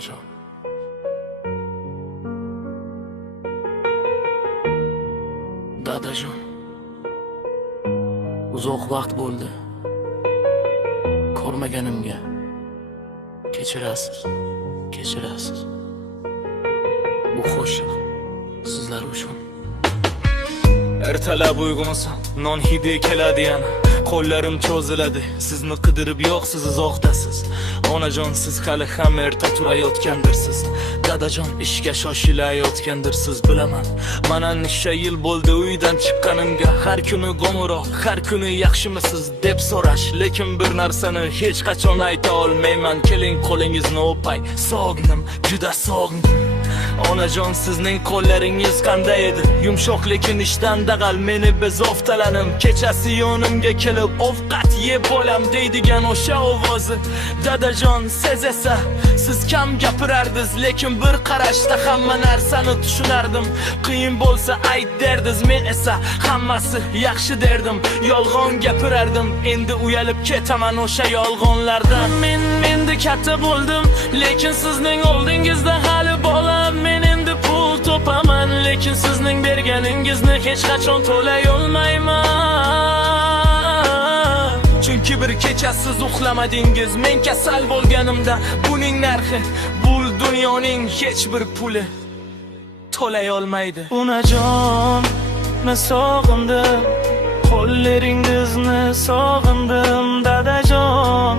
dadajon. Dadajon. Uzoq vaqt bo'ldi. Ko'rmaganimga. Kechirasiz. Kechirasiz. Bu qo'shiq sizlar uchun. Ertalab uyg'onsam, non hidi keladi yana. Qo'llarim cho'ziladi, sizni qidirib yo'q, siz uzoqdasiz. Onajon, siz hali ham erta turayotgandirsiz. Dadajon, ishga shoshilayotgandirsiz, bilaman. Mana necha yil bo'ldi uydan chiqqanimga. Har kuni qo'ng'iroq, har kuni yaxshimisiz deb so'rash, lekin bir narsani hech qachon ayta olmayman. Keling, qo'lingizni o'pay. Sog'indim, juda sog'indim. Onajon, sizning qo'llaringiz qanday edi? Yumshoq lekin ishdan dag'al meni bezoftalanim. Kechasi yonimga kelib ovqat yeb bo'lam deydigan o'sha ovozi. Dadajon, siz esa siz kam gapirardingiz, lekin bir qarashda hamma narsani tushunardim. Qiyin bo'lsa ayt derdiz, men esa hammasi yaxshi derdim. Yolg'on gapirardim, endi uyalib ketaman o'sha yolg'onlardan. Men endi katta bo'ldim, lekin sizning oldingizda hali bolam. Men endi pul topaman, lekin sizning berganingizni hech qachon to'lay olmayman. Chunki bir kecha siz uxlamadingiz, men kasal bo'lganimda. Buning narxi bu dunyoning hech bir puli to'lay olmaydi. Onajon, men sog'indim, qo'llaringizni sog'indim. Dadajon,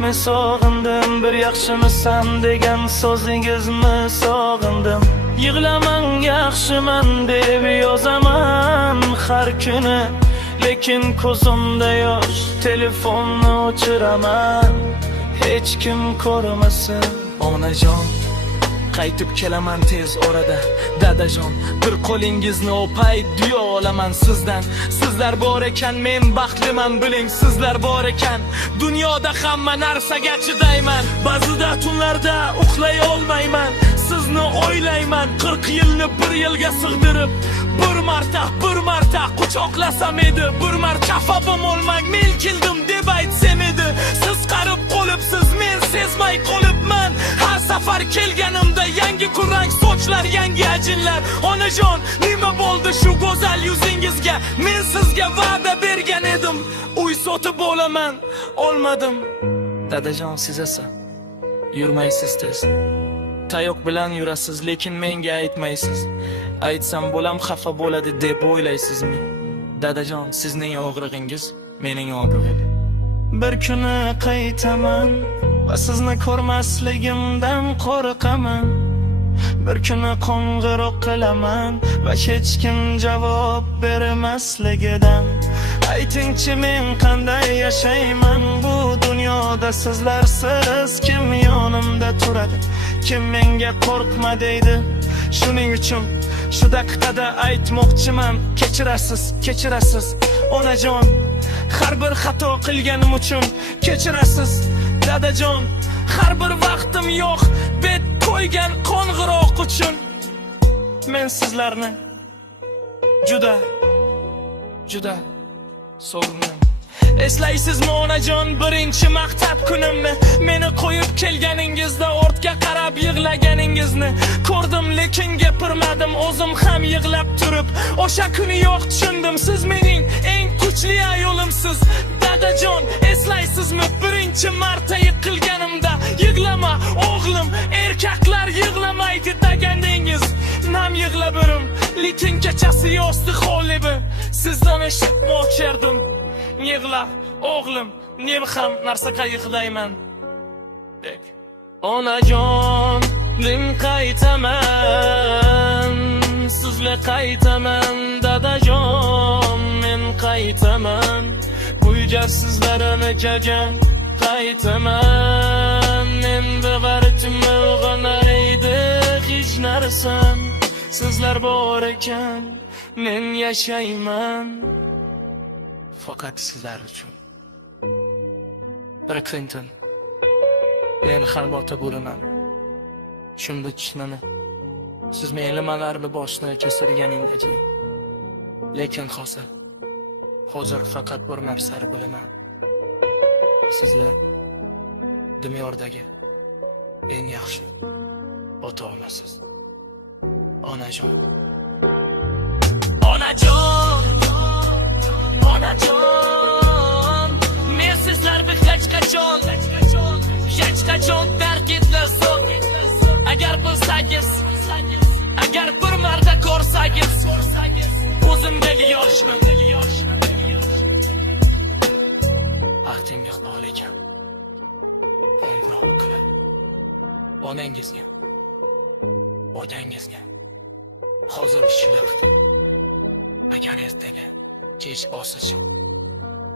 men sog'indim, bir yaxshimisan degan so'zingizni sog'indim. Yig'laman, yaxshiman deb yozaman har kuni, lekin ko'zimda yosh, telefonni o'chiraman, hech kim ko'rmasin. Onajon, qaytib kelaman tez orada. Dadajon, bir qo'lingizni o'pay, duo olaman sizdan. Sizlar bor ekan men baxtliman, biling, sizlar bor ekan dunyoda hamma narsaga chidayman. Ba'zida tunlarda uxlay olmayman, sizni o'ylayman. 40 yilni bir yilga sig'dirib, bir marta quchoqlasam edi. Bir marta xafa bo'lmang, men keldim deb aytsam edi. Siz qarib qolibsiz, men sezmay qolibman. Har safar kelganimda yangi kurang sochlar, yangi ajinlar. Onajon, nima bo'ldi shu go'zal yuzingizga? Men sizga va'da bergan edim, uy sotib olaman, olmadim. Dadajon, siz esa yurmaysiz tez. Tayoq bilan yurasiz, lekin menga aytmaysiz. Aytsam bo'lam xafa bo'ladi deb o'ylaysizmi? Dadajon, sizning og'rig'ingiz mening og'rig'im. Bir kuni qaytaman va sizni ko'rmasligimdan qo'rqaman. Bir kuni qo'ng'iroq qilaman va hech kim javob bermasligidan. Aytingchi, men qanday yashayman bu dunyoda sizlarsiz? Kim yonimda turadi? Kim menga qo'rqma deydi? Shuning uchun shu daqiqada aytmoqchiman, kechirasiz, kechirasiz. Onajon, har bir xato qilganim uchun kechirasiz. Dadajon, har bir vaqtim yo'q bet qo'ygan qo'ng'iroq uchun men sizlarni juda sog'indim. Eslaysizmi onajon, birinchi maqtab kunimni? Meni qo'yib kelganingizda ortga qarab yig'laganingizni ko'rdim, lekin gapirmadim. O'zim ham yig'lab turib o'sha kuni yo'q tushundim. Siz mening eng kuchli ayolimsiz. Dadajon, eslaysizmi birinchi marta yiqilganimda? Yig'lama o'g'lim, erkaklar yig'lamaydi degandingiz. Nam yig'labirim, lekin kechasi yosti xolibi. Sizdan eshitmoqchi edim. Yig'la o'g'lim, men ham narsa qayiqdayman deb. Onajon, men qaytaman, sizga qaytaman. Dadajon, men qaytaman, bu garsizlarni kagan qaytaman. Endi g'archimni uyg'onaydi hech narsam. Sizlar bor ekan men yashayman faqat sizlar uchun. Bill Clinton, men xalbota bo'laman. Shunda kishnani siz menimalarni boshini kesirganingizda, lekin hozir faqat bir narsani bilaman. Sizlar dunyodagi eng yaxshi ota-onasiz. Onajon. Onajon, onajon, men sizlarni hech qachon tark etmasam. Agar bilsangiz, agar bir marta ko'rsangiz, o'zimdagi yoshni vaqtingiz bor ekan. Qo'ng'iroq qilib onangizga, otangizga hozir ishlar akaningizdagi kech bosishim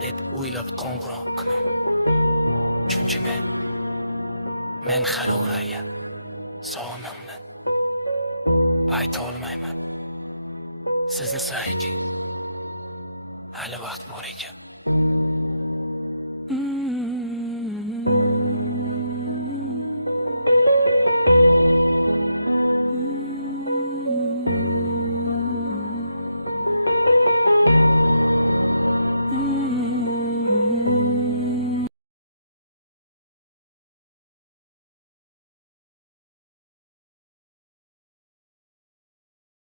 deb o'ylab qo'ng'iroq qiling. Chunki men hali ularga sog'inamni ayta olmayman. Sizni sayki hali vaqt bor ekan.